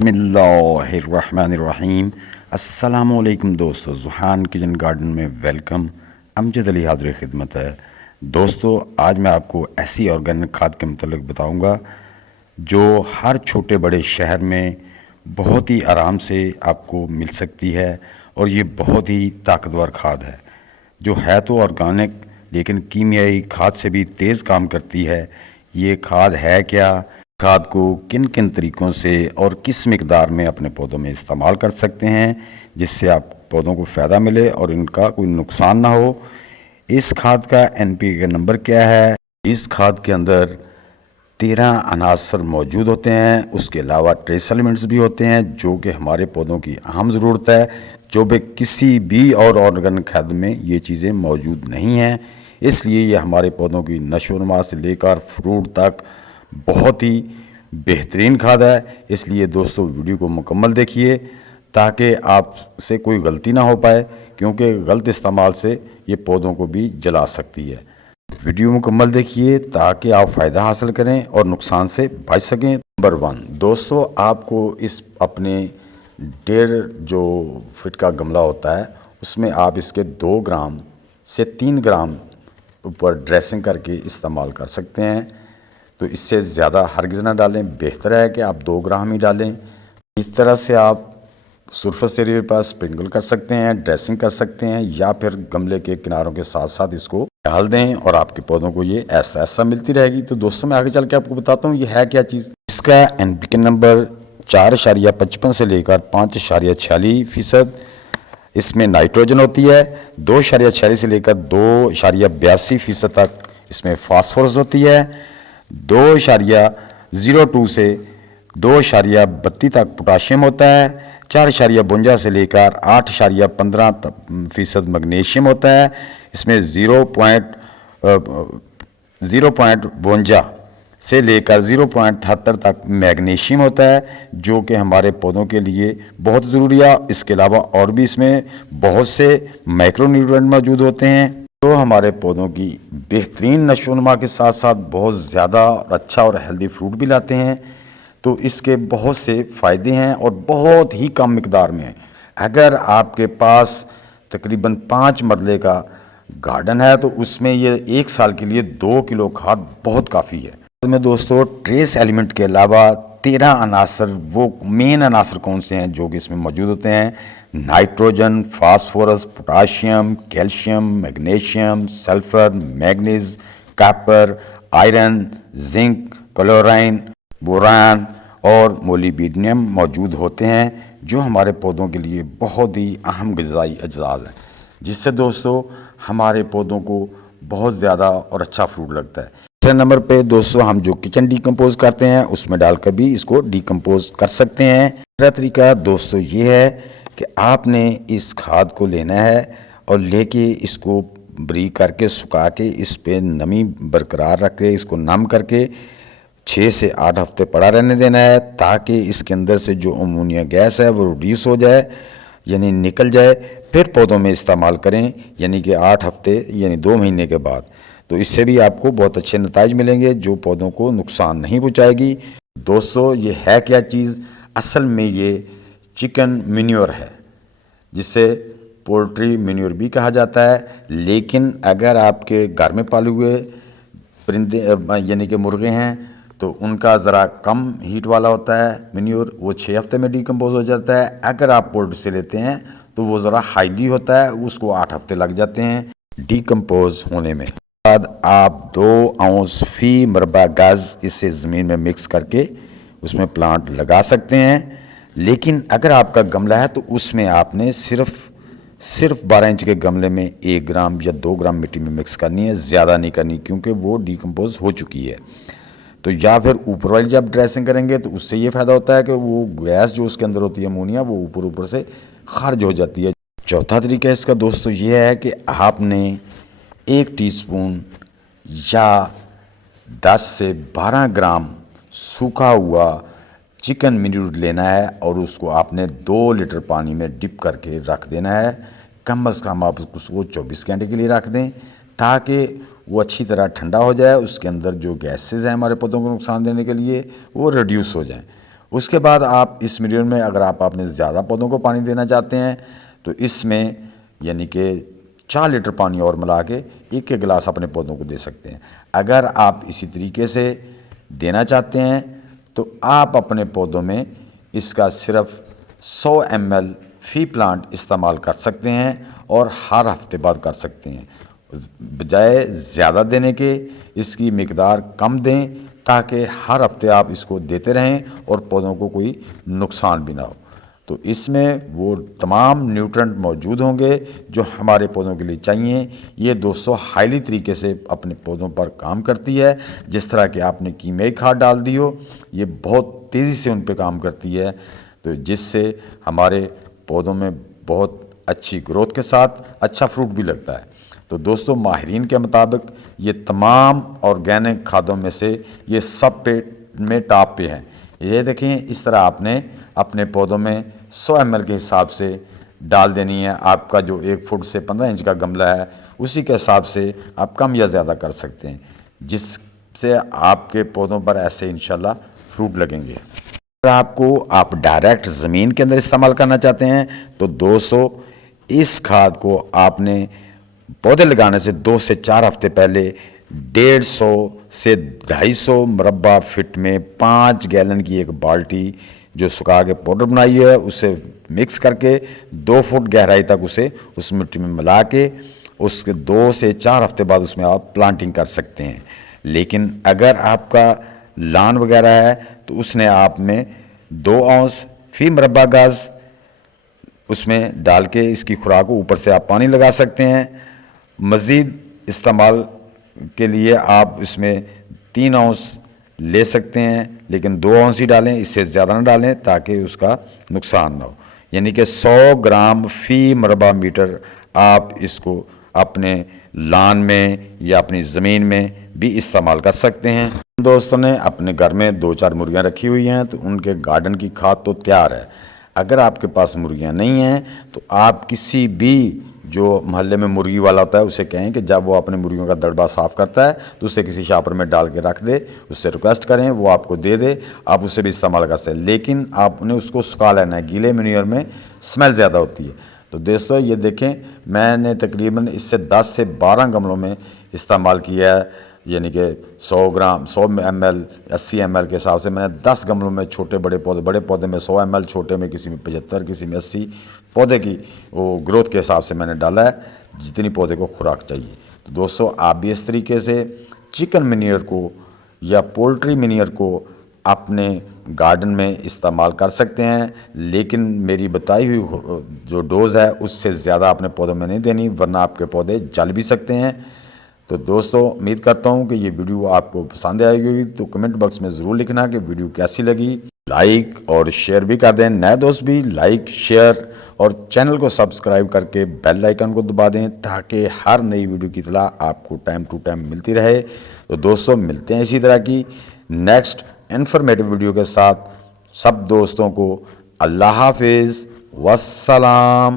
بسم اللہ الرحمن الرحیم۔ السلام علیکم دوستو، ذوحان کچن گارڈن میں ویلکم۔ امجد علی حاضر خدمت ہے۔ دوستو آج میں آپ کو ایسی آرگینک کھاد کے متعلق بتاؤں گا جو ہر چھوٹے بڑے شہر میں بہت ہی آرام سے آپ کو مل سکتی ہے، اور یہ بہت ہی طاقتور کھاد ہے جو ہے تو آرگینک لیکن کیمیائی کھاد سے بھی تیز کام کرتی ہے۔ یہ کھاد ہے کیا؟ کھاد کو کن کن طریقوں سے اور کس مقدار میں اپنے پودوں میں استعمال کر سکتے ہیں جس سے آپ پودوں کو فائدہ ملے اور ان کا کوئی نقصان نہ ہو؟ اس کھاد کا NPK کا نمبر کیا ہے؟ اس کھاد کے اندر 13 عناصر موجود ہوتے ہیں، اس کے علاوہ ٹریس ایلیمنٹس بھی ہوتے ہیں جو کہ ہمارے پودوں کی اہم ضرورت ہے، جو بھی کسی بھی اور آرگینک کھاد میں یہ چیزیں موجود نہیں ہیں۔ اس لیے یہ ہمارے پودوں کی نشو و نما سے لے کر فروٹ تک بہت ہی بہترین کھاد ہے۔ اس لیے دوستو ویڈیو کو مکمل دیکھیے تاکہ آپ سے کوئی غلطی نہ ہو پائے، کیونکہ غلط استعمال سے یہ پودوں کو بھی جلا سکتی ہے۔ ویڈیو مکمل دیکھیے تاکہ آپ فائدہ حاصل کریں اور نقصان سے بچ سکیں۔ نمبر 1 دوستو، آپ کو اس اپنے 1.5 جو فٹ کا گملہ ہوتا ہے اس میں آپ اس کے 2 گرام سے 3 گرام اوپر ڈریسنگ کر کے استعمال کر سکتے ہیں۔ تو اس سے زیادہ ہرگز نہ ڈالیں، بہتر ہے کہ آپ 2 گرام ہی ڈالیں۔ اس طرح سے آپ سرفس ایریا پر اسپرنکل کر سکتے ہیں، ڈریسنگ کر سکتے ہیں، یا پھر گملے کے کناروں کے ساتھ ساتھ اس کو ڈال دیں اور آپ کے پودوں کو یہ ایسا ایسا ملتی رہے گی۔ تو دوستوں میں آگے چل کے آپ کو بتاتا ہوں یہ ہے کیا چیز۔ اس کا NPK نمبر 4.55 سے لے کر 5.46%۔ اس میں نائٹروجن ہوتی ہے 2.46 سے لے کر 2.82% تک۔ اس میں فاسفورس ہوتی ہے 2.02 سے 2.32 تک۔ پوٹاشیم ہوتا ہے 4.52 سے لے کر 8.15% میگنیشیم ہوتا ہے۔ اس میں 0.52 سے لے کر 0.73 تک میگنیشیم ہوتا ہے، جو کہ ہمارے پودوں کے لیے بہت ضروری ہے۔ اس کے علاوہ اور بھی اس میں بہت سے مائکرو نیوٹرینٹ موجود ہوتے ہیں جو ہمارے پودوں کی بہترین نشو و نما کے ساتھ ساتھ بہت زیادہ اور اچھا اور ہیلدی فروٹ بھی لاتے ہیں۔ تو اس کے بہت سے فائدے ہیں اور بہت ہی کم مقدار میں ہیں۔ اگر آپ کے پاس تقریباً 5 مرلے کا گارڈن ہے تو اس میں یہ 1 سال کے لیے 2 کلو کھاد بہت کافی ہے۔ میں دوستو ٹریس ایلیمنٹ کے علاوہ 13 عناصر، وہ مین عناصر کون سے ہیں جو کہ اس میں موجود ہوتے ہیں؟ Nitrogen, phosphorus, potassium, calcium, magnesium, sulphur, manganese, copper, iron, zinc, chlorine, boron اور مولیبڈینم موجود ہوتے ہیں، جو ہمارے پودوں کے لیے بہت ہی اہم غذائی اجزاء ہیں، جس سے دوستو ہمارے پودوں کو بہت زیادہ اور اچھا فروٹ لگتا ہے۔ دوسرے نمبر پہ دوستو ہم جو کچن ڈیکمپوز کرتے ہیں اس میں ڈال کر بھی اس کو ڈیکمپوز کر سکتے ہیں۔ تیسرا طریقہ دوستو یہ ہے کہ آپ نے اس کھاد کو لینا ہے اور لے کے اس کو بریک کر کے سکھا کے اس پہ نمی برقرار رکھ کے اس کو نم کر کے 6 سے 8 ہفتے پڑا رہنے دینا ہے، تاکہ اس کے اندر سے جو امونیا گیس ہے وہ ریڈیوس ہو جائے، یعنی نکل جائے۔ پھر پودوں میں استعمال کریں، یعنی کہ 8 ہفتے یعنی 2 مہینے کے بعد۔ تو اس سے بھی آپ کو بہت اچھے نتائج ملیں گے جو پودوں کو نقصان نہیں پہنچائے گی۔ دوستو یہ ہے کیا چیز؟ اصل میں یہ چکن مینیور ہے، جسے پولٹری مینیور بھی کہا جاتا ہے۔ لیکن اگر آپ کے گھر میں پالے ہوئے پرندے یعنی کہ مرغے ہیں تو ان کا ذرا کم ہیٹ والا ہوتا ہے مینیور، وہ 6 ہفتے میں ڈیکمپوز ہو جاتا ہے۔ اگر آپ پولٹری سے لیتے ہیں تو وہ ذرا ہائیلی ہوتا ہے، اس کو 8 ہفتے لگ جاتے ہیں ڈیکمپوز ہونے میں۔ بعد آپ 2 اونس فی مربع گز اسے زمین میں مکس کر کے اس میں پلانٹ لگا سکتے ہیں۔ لیکن اگر آپ کا گملہ ہے تو اس میں آپ نے صرف 12 انچ کے گملے میں 1 گرام یا 2 گرام مٹی میں مکس کرنی ہے، زیادہ نہیں کرنی، کیونکہ وہ ڈیکمپوز ہو چکی ہے۔ تو یا پھر اوپر والی جب ڈریسنگ کریں گے تو اس سے یہ فائدہ ہوتا ہے کہ وہ گیس جو اس کے اندر ہوتی ہے امونیا، وہ اوپر سے خارج ہو جاتی ہے۔ چوتھا طریقہ اس کا دوستو یہ ہے کہ آپ نے 1 ٹی اسپون یا 10 سے 12 گرام سوکھا ہوا چکن مینیور لینا ہے اور اس کو آپ نے 2 لیٹر پانی میں ڈپ کر کے رکھ دینا ہے۔ کم از کم آپ اس کو 24 گھنٹے کے لیے رکھ دیں تاکہ وہ اچھی طرح ٹھنڈا ہو جائے، اس کے اندر جو گیسز ہیں ہمارے پودوں کو نقصان دینے کے لیے وہ ریڈیوس ہو جائیں۔ اس کے بعد آپ اس مینیور میں اگر آپ اپنے زیادہ پودوں کو پانی دینا چاہتے ہیں تو اس میں یعنی کہ 4 لیٹر پانی اور ملا کے 1 گلاس اپنے پودوں کو دے سکتے ہیں۔ اگر آپ اسی طریقے سے دینا چاہتے ہیں تو آپ اپنے پودوں میں اس کا صرف 100 ml فی پلانٹ استعمال کر سکتے ہیں اور ہر ہفتے بعد کر سکتے ہیں، بجائے زیادہ دینے کے اس کی مقدار کم دیں تاکہ ہر ہفتے آپ اس کو دیتے رہیں اور پودوں کو کوئی نقصان بھی نہ ہو۔ تو اس میں وہ تمام نیوٹرنٹ موجود ہوں گے جو ہمارے پودوں کے لیے چاہیے۔ یہ دوستو ہائیلی طریقے سے اپنے پودوں پر کام کرتی ہے، جس طرح کہ آپ نے کیمیائی کھاد ڈال دی ہو، یہ بہت تیزی سے ان پہ کام کرتی ہے، تو جس سے ہمارے پودوں میں بہت اچھی گروتھ کے ساتھ اچھا فروٹ بھی لگتا ہے۔ تو دوستو ماہرین کے مطابق یہ تمام آرگینک کھادوں میں سے یہ سب میں ٹاپ پہ ہیں۔ یہ دیکھیں اس طرح آپ نے اپنے پودوں میں 100 ml کے حساب سے ڈال دینی ہے۔ آپ کا جو 1 فٹ سے 15 انچ کا گملہ ہے اسی کے حساب سے آپ کم یا زیادہ کر سکتے ہیں، جس سے آپ کے پودوں پر ایسے انشاءاللہ فروٹ لگیں گے۔ اگر آپ ڈائریکٹ زمین کے اندر استعمال کرنا چاہتے ہیں تو 200 اس کھاد کو آپ نے پودے لگانے سے 2 سے 4 ہفتے پہلے 150 سے 250 مربع فٹ میں 5 گیلن کی ایک بالٹی جو سکھا کے پاؤڈر بنائی ہے اسے مکس کر کے 2 فٹ گہرائی تک اسے اس مٹی میں ملا کے اس کے 2 سے 4 ہفتے بعد اس میں آپ پلانٹنگ کر سکتے ہیں۔ لیکن اگر آپ کا لان وغیرہ ہے تو اس نے آپ میں 2 اونس فی مربع گز اس میں ڈال کے اس کی خوراک کو اوپر سے آپ پانی لگا سکتے ہیں۔ مزید استعمال کے لیے آپ اس میں 3 اونس لے سکتے ہیں، لیکن 2 اونس ہی ڈالیں، اس سے زیادہ نہ ڈالیں تاکہ اس کا نقصان نہ ہو۔ یعنی کہ 100 گرام فی مربع میٹر آپ اس کو اپنے لان میں یا اپنی زمین میں بھی استعمال کر سکتے ہیں۔ دوستوں نے اپنے گھر میں 2-4 مرغیاں رکھی ہوئی ہیں تو ان کے گارڈن کی کھاد تو تیار ہے۔ اگر آپ کے پاس مرغیاں نہیں ہیں تو آپ کسی بھی جو محلے میں مرغی والا ہوتا ہے اسے کہیں کہ جب وہ اپنے مرغیوں کا دڑبہ صاف کرتا ہے تو اسے کسی شاپر میں ڈال کے رکھ دے، اس سے ریکویسٹ کریں وہ آپ کو دے دے، آپ اسے بھی استعمال کر سکتے ہیں، لیکن آپ نے اس کو سکھا لینا ہے، گیلے مینیور میں سمیل زیادہ ہوتی ہے۔ تو دوستو یہ دیکھیں میں نے تقریباً اس سے 10 سے 12 گملوں میں استعمال کیا ہے، یعنی کہ 100 گرام 100 ml 80 ml کے حساب سے میں نے 10 گملوں میں چھوٹے بڑے پودے میں 100 ml، چھوٹے میں کسی میں 75، کسی میں 80 پودے کی وہ گروتھ کے حساب سے میں نے ڈالا ہے جتنی پودے کو خوراک چاہیے۔ تو دوستو آپ بھی اس طریقے سے چکن مینیور کو یا پولٹری مینیور کو اپنے گارڈن میں استعمال کر سکتے ہیں، لیکن میری بتائی ہوئی جو ڈوز ہے اس سے زیادہ اپنے پودوں میں نہیں دینی ورنہ آپ کے پودے جل بھی سکتے ہیں۔ تو دوستو امید کرتا ہوں کہ یہ ویڈیو آپ کو پسند آئی ہوگی، تو کمنٹ باکس میں ضرور لکھنا کہ ویڈیو کیسی لگی، لائک اور شیئر بھی کر دیں، نئے دوست بھی لائک شیئر اور چینل کو سبسکرائب کر کے بیل آئیکن کو دبا دیں تاکہ ہر نئی ویڈیو کی اطلاع آپ کو ٹائم ٹو ٹائم ملتی رہے۔ تو دوستو ملتے ہیں اسی طرح کی نیکسٹ انفارمیٹیو ویڈیو کے ساتھ، سب دوستوں کو اللہ حافظ، والسلام۔